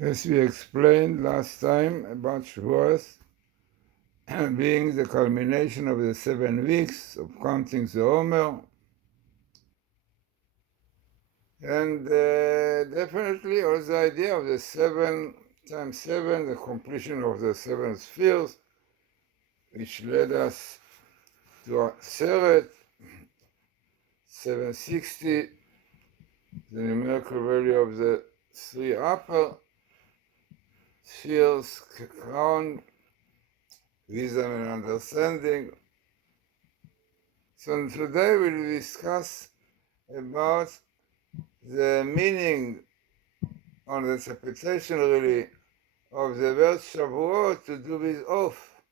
As we explained last time about Shavuoth being the culmination of the 7 weeks of counting the Omer, and definitely also the idea of the 7 times 7, the completion of the 7 spheres, which led us to a Seret, 760, the numerical value of the 3 upper spheres, crown, wisdom and understanding. So today we'll discuss about the meaning on the interpretation really of the word Shavuot to do with oath,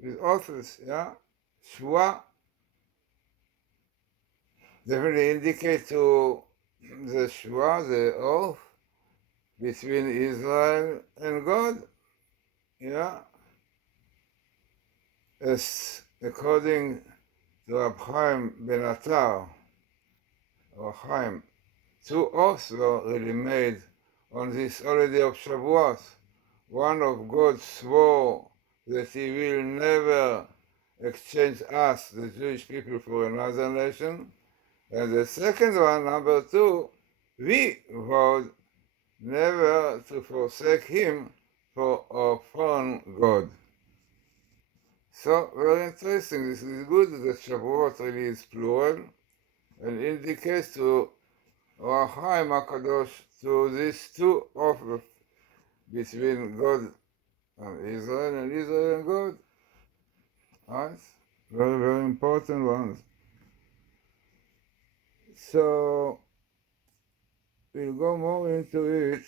with oaths, yeah? Shua definitely indicate to the Shua, the oath between Israel and God, yeah? As according to Rab Chaim ben Attar, or Chaim, 2 oaths were really made on this holiday of Shavuot. One of God swore that he will never exchange us, the Jewish people, for another nation. And the second one, number 2, we vowed never to forsake him for a foreign God. So, very interesting. This is good that Shavuot really is plural and indicates to Or Chaim HaKadosh to these 2 offers between God and Israel and God. Right? Very, very important ones. So, we'll go more into it.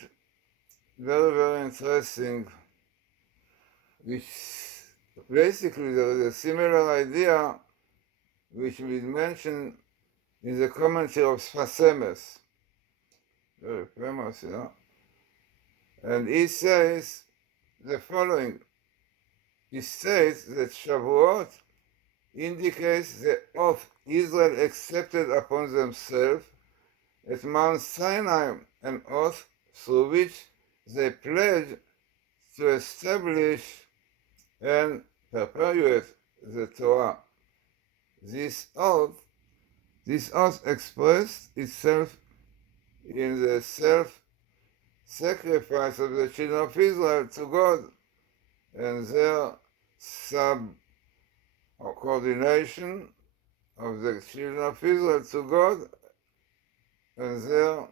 Very, very interesting. Which basically there is a similar idea which we mentioned in the commentary of Sfas Emes. Very famous, you know. And he says the following. He states that Shavuot indicates the oath Israel accepted upon themselves at Mount Sinai, an oath through which they pledged to establish and perpetuate the Torah. This oath expressed itself in the self-sacrifice of the children of Israel to God and their coordination of the children of Israel to God and their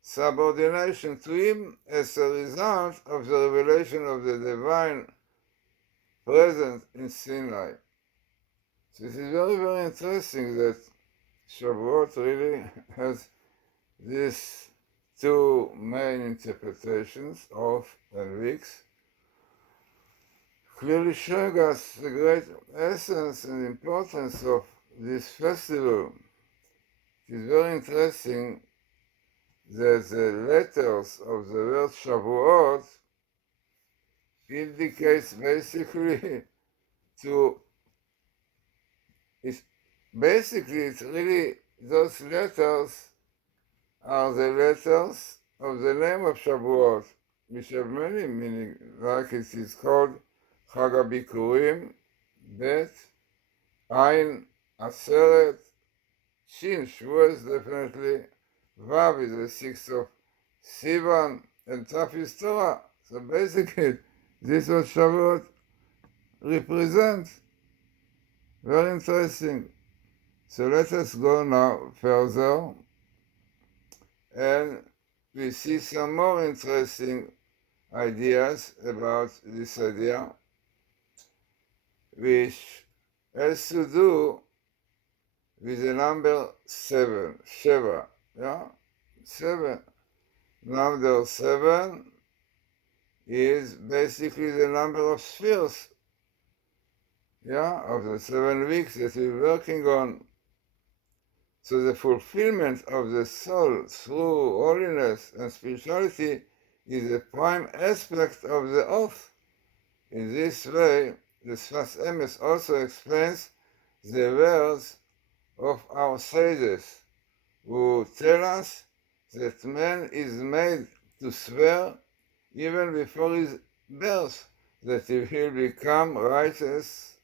subordination to Him as a result of the revelation of the divine presence in Sinai. So it is very, very interesting that Shavuot really has these 2 main interpretations, oath and weeks, clearly showing us the great essence and importance of this festival. It is very interesting that the letters of the word Shavuot indicates basically it's really, those letters are the letters of the name of Shavuot, which have many meanings, like it is called Chag HaBikurim, Bet, Ein, Aseret, Shin, Shavuot definitely, Vav is the 6th of Sivan, and Taf is Torah. So basically, this is what Shavuot represents. Very interesting. So let us go now further, and we see some more interesting ideas about this idea, which has to do with the number 7, Sheva, yeah? 7. Number 7 is basically the number of spheres, yeah, of the 7 weeks that we're working on. So the fulfillment of the soul through holiness and spirituality is a prime aspect of the oath. In this way, the Sfas Emes also explains the words of our sages, who tell us that man is made to swear even before his birth, that he will become righteous.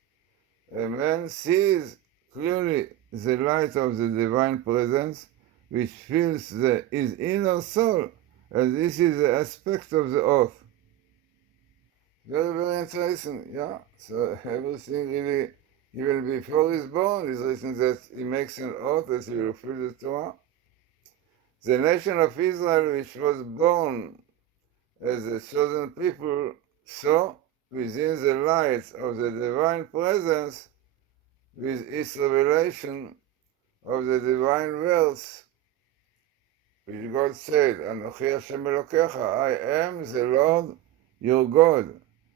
A man sees clearly the light of the divine presence which fills his inner soul, and this is the aspect of the oath. Very, very interesting, yeah. So everything really, even before he's born, is written that he makes an oath that he will fulfill the Torah. The nation of Israel, which was born as a chosen people, saw within the light of the divine presence, with its revelation of the divine words, which God said, Anochi Hashem Elokecha, I am the Lord your God,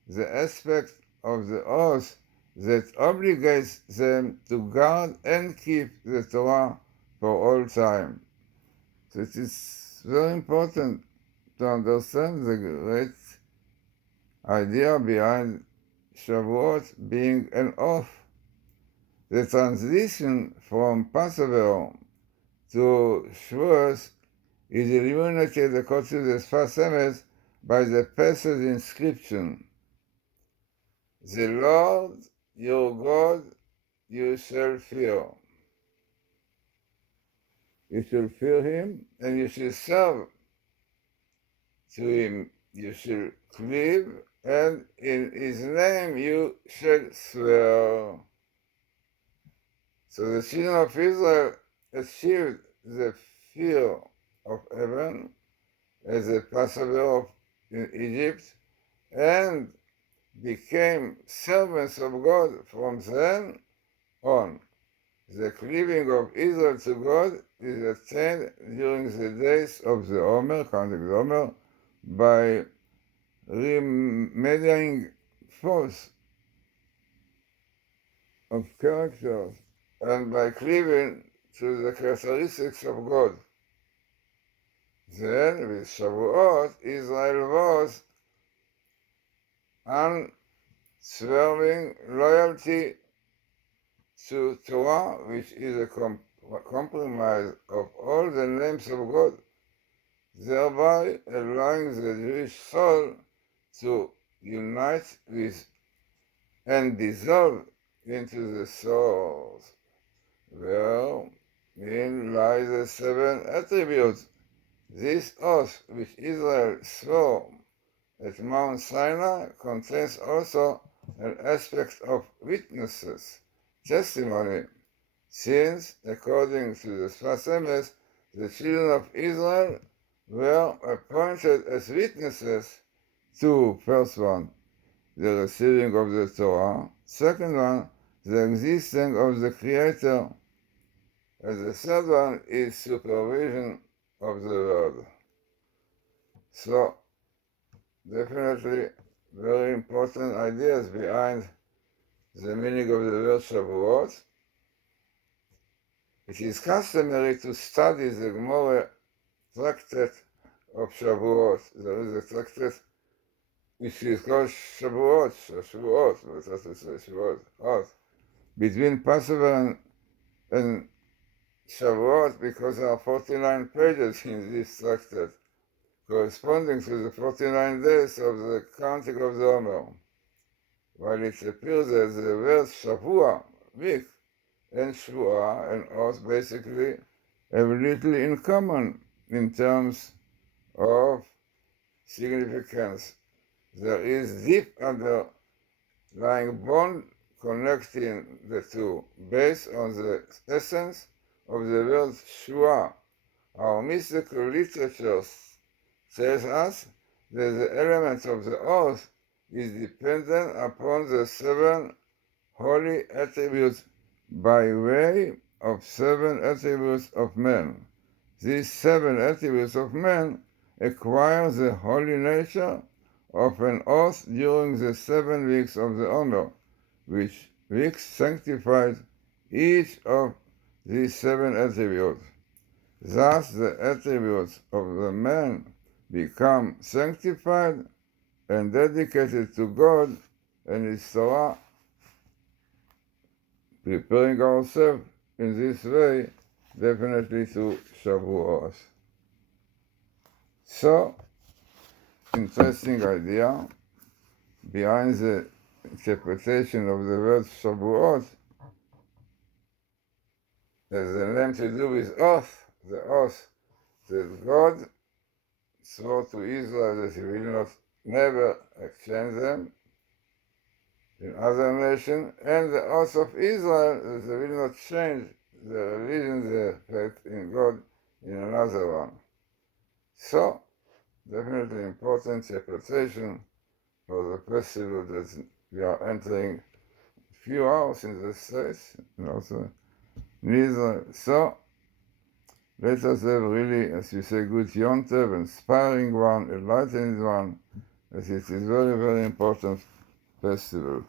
the aspect of the oath that obligates them to guard and keep the Torah for all time. So it is very important to understand the great idea behind Shavuot being an oath. The transition from Passover to Shavuot is illuminated according to the Sfas Emes by the passage inscription. The Lord your God you shall fear. You shall fear him, and you shall serve to him. You shall cleave, and in his name you shall swear. So the children of Israel achieved the fear of heaven as the Passover in Egypt, and became servants of God from then on. The cleaving of Israel to God is attained during the days of the Omer, counting the Omer, by remedying force of characters and by cleaving to the characteristics of God. Then, with Shavuot, Israel was unswerving loyalty to Torah, which is a compromise of all the names of God, thereby allowing the Jewish soul to unite with and dissolve into the source, wherein lie the seven attributes. This oath which Israel swore at Mount Sinai contains also an aspect of witnesses, testimony, since, according to the Sfas Emes, the children of Israel were appointed as witnesses to, first one, the receiving of the Torah, second one, the existence of the Creator, and the third one is supervision of the world. So, definitely very important ideas behind the meaning of the word Shavuot. It is customary to study the Gemara tractate of Shavuot. There is a tractate which is called Shavuot, but that's to say Shavuot, between Passover and Shavuot, because there are 49 pages in this tractate, corresponding to the 49 days of the counting of the Omer, while it appears that the word Shavuot, week, and Shvuah and oath basically have little in common in terms of significance. There is deep underlying bond connecting the two, based on the essence of the word Shvuah. Our mystical literature tells us that the element of the oath is dependent upon the seven holy attributes by way of seven attributes of man. These seven attributes of man acquire the holy nature of an oath during the 7 weeks of the Omer, which weeks sanctified each of these seven attributes. Thus the attributes of the man become sanctified and dedicated to God and His Torah, preparing ourselves in this way definitely to Shavuot. So, interesting idea behind the interpretation of the word Shavuoth. There's a name to do with oath, the oath that God swore to Israel that he will not never exchange them in other nations, and the oath of Israel that they will not change the religion, their faith in God, in another one. So, definitely important interpretation for the festival that we are entering a few hours in the States, and also in Israel. So, let us have really, as you say, good Yom Tov, inspiring one, enlightening one, as it is very, very important festival.